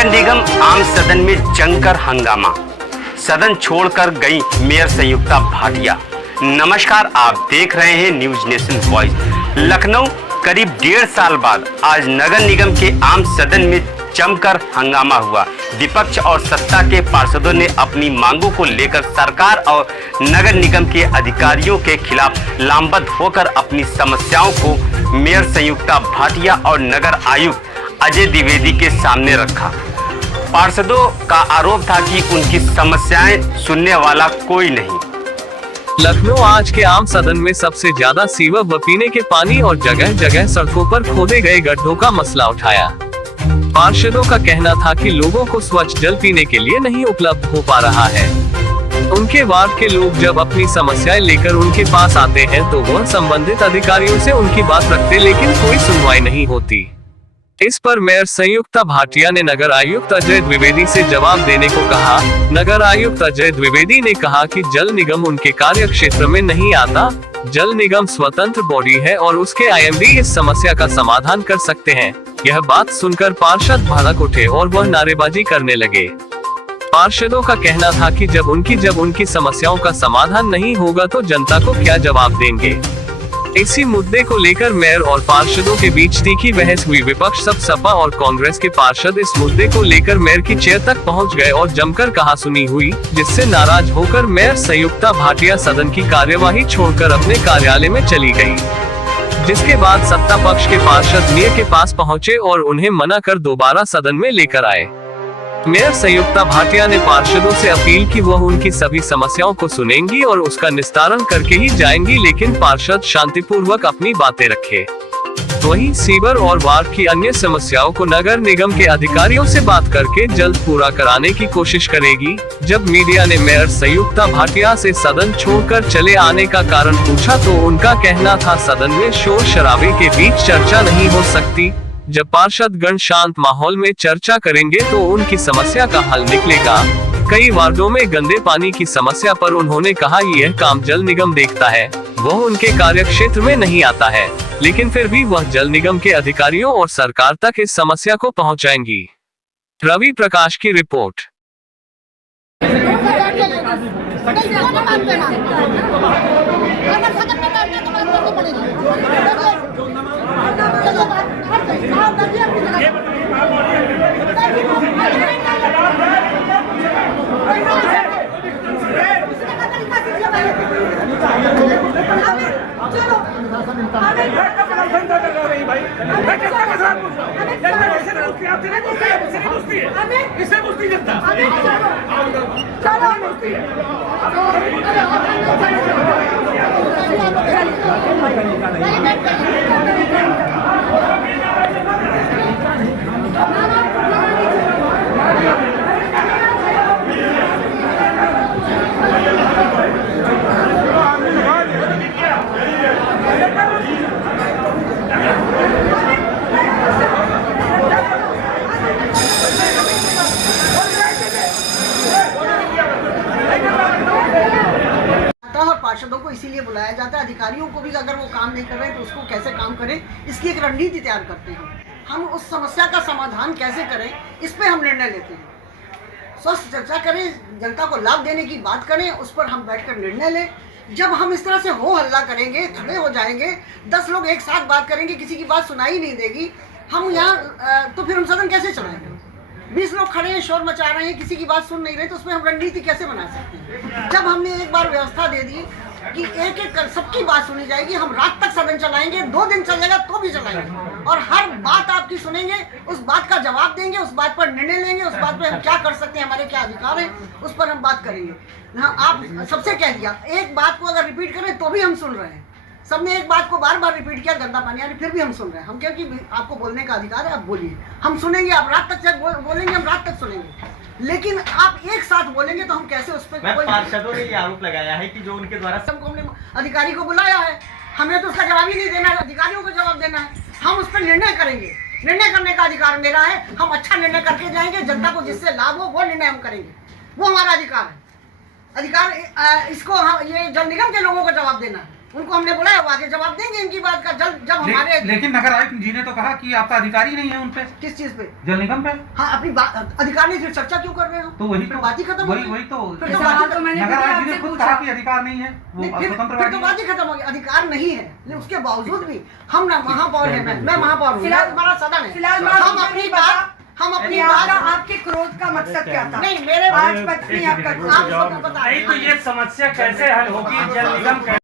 नगर निगम आम सदन में जमकर हंगामा, सदन छोड़कर गई मेयर संयुक्ता भाटिया। नमस्कार, आप देख रहे हैं न्यूज नेशन वॉइस। लखनऊ करीब 1.5 साल बाद आज नगर निगम के आम सदन में जमकर हंगामा हुआ। विपक्ष और सत्ता के पार्षदों ने अपनी मांगों को लेकर सरकार और नगर निगम के अधिकारियों के खिलाफ लामबंद होकर अपनी समस्याओं को मेयर संयुक्ता भाटिया और नगर आयुक्त अजय द्विवेदी के सामने रखा। पार्षदों का आरोप था कि उनकी समस्याएं सुनने वाला कोई नहीं। लखनऊ आज के आम सदन में सबसे ज्यादा सीवर व पीने के पानी और जगह जगह सड़कों पर खोदे गए गड्ढों का मसला उठाया। पार्षदों का कहना था कि लोगों को स्वच्छ जल पीने के लिए नहीं उपलब्ध हो पा रहा है। उनके वार्ड के लोग जब अपनी समस्याएं लेकर उनके पास आते हैं तो वह संबंधित अधिकारियों से उनकी बात रखते, लेकिन कोई सुनवाई नहीं होती। इस पर मेयर संयुक्ता भाटिया ने नगर आयुक्त अजय द्विवेदी से जवाब देने को कहा। नगर आयुक्त अजय द्विवेदी ने कहा कि जल निगम उनके कार्य क्षेत्र में नहीं आता। जल निगम स्वतंत्र बॉडी है और उसके आईएमडी इस समस्या का समाधान कर सकते हैं। यह बात सुनकर पार्षद भड़क उठे और वह नारेबाजी करने लगे। पार्षदों का कहना था कि जब उनकी समस्याओं का समाधान नहीं होगा तो जनता को क्या जवाब देंगे। इसी मुद्दे को लेकर मेयर और पार्षदों के बीच तीखी बहस हुई। विपक्ष सपा और कांग्रेस के पार्षद इस मुद्दे को लेकर मेयर की चेयर तक पहुंच गए और जमकर कहासुनी हुई, जिससे नाराज होकर मेयर संयुक्ता भाटिया सदन की कार्यवाही छोड़कर अपने कार्यालय में चली गई। जिसके बाद सत्ता पक्ष के पार्षद मेयर के पास पहुंचे और उन्हें मना कर दोबारा सदन में लेकर आए। मेयर संयुक्ता भाटिया ने पार्षदों से अपील की वह उनकी सभी समस्याओं को सुनेंगी और उसका निस्तारण करके ही जाएंगी, लेकिन पार्षद शांतिपूर्वक अपनी बातें रखे। वहीं सीवर और वार्ड की अन्य समस्याओं को नगर निगम के अधिकारियों से बात करके जल्द पूरा कराने की कोशिश करेगी। जब मीडिया ने मेयर संयुक्ता भाटिया से सदन छोड़कर चले आने का कारण पूछा तो उनका कहना था सदन में शोर शराबे के बीच चर्चा नहीं हो सकती। जब पार्षद गण शांत माहौल में चर्चा करेंगे तो उनकी समस्या का हल निकलेगा। कई वार्डों में गंदे पानी की समस्या पर उन्होंने कहा यह काम जल निगम देखता है, वह उनके कार्य क्षेत्र में नहीं आता है, लेकिन फिर भी वह जल निगम के अधिकारियों और सरकार तक इस समस्या को पहुंचाएंगी। रवि प्रकाश की रिपोर्ट। पार्षदों को इसीलिए बुलाया जाता है। अधिकारियों को भी अगर वो काम नहीं कर रहे तो उसको कैसे काम करें, इसकी एक रणनीति तैयार करते हैं। हम उस समस्या का समाधान कैसे करें, इस पे हम निर्णय लेते हैं। स्वस्थ चर्चा करें, जनता को लाभ देने की बात करें, उस पर हम बैठकर निर्णय लें। जब हम इस तरह से हो हल्ला करेंगे, खड़े हो जाएंगे, 10 लोग एक साथ बात करेंगे, किसी की बात सुनाई नहीं देगी, हम यहाँ तो फिर हम सदन कैसे चलाएंगे। 20 लोग खड़े हैं, शोर मचा रहे हैं, किसी की बात सुन नहीं रहे, तो उसमें हम रणनीति कैसे बना सकते हैं। जब हमने एक बार व्यवस्था दे दी कि एक एक कर सबकी बात सुनी जाएगी, हम रात तक सदन चलाएंगे, 2 दिन चलेगा तो भी चलाएंगे, और हर बात आपकी सुनेंगे, उस बात का जवाब देंगे, उस बात पर निर्णय लेंगे, उस बात पर हम क्या कर सकते हैं, हमारे क्या अधिकार हैं, उस पर हम बात करेंगे। हाँ, आप सबसे कह दिया, एक बात को अगर रिपीट करें तो भी हम सुन रहे हैं। सबने एक बात को बार बार रिपीट किया, गंदा पानी आ रही, फिर भी हम सुन रहे हैं। हम क्योंकि आपको बोलने का अधिकार है, आप बोलिए, हम सुनेंगे। आप रात तक बोलेंगे, हम रात तक सुनेंगे, लेकिन आप एक साथ बोलेंगे तो हम कैसे उस पर। पार्षदों ने ये आरोप लगाया है कि जो उनके द्वारा हमने अधिकारी को बुलाया है, हमें तो उसका जवाब ही नहीं देना है, अधिकारियों को जवाब देना है। हम उस पर निर्णय करेंगे, निर्णय करने का अधिकार मेरा है। हम अच्छा निर्णय करके जाएंगे, जनता को जिससे लाभ हो वो निर्णय हम करेंगे, वो हमारा अधिकार है। इसको ये जल निगम के लोगों को जवाब देना है। उनको हमने बुलाया, वो आगे जवाब देंगे इनकी बात का। जब हमारे लेकिन नगर आयुक्त जी ने तो कहा कि आपका अधिकारी नहीं है उन पे, किस चीज पे? जल निगम पे। हाँ, अपनी बात अधिकार नहीं, फिर चर्चा क्यों कर रहे हो? तो वही फिर तो बात ही खत्म हो गई। वही तो फिर तो बात ही नगर आयुक्त जी ने खुद कहा कि अधिकार नहीं है, वो नहीं, फिर स्वतंत्र तो बात ही खत्म हो गई। अधिकार नहीं है, लेकिन उसके बावजूद भी हम ना महापौर है, मैं महापौर हूँ, हमारा सदन है, फिलहाल हम अपनी बात आपके क्रोध का मकसद क्या था? नहीं, मेरे आज पत्नी आपका आप सबको बता रहे नहीं, तो ये समस्या कैसे हल होगी? जल निगम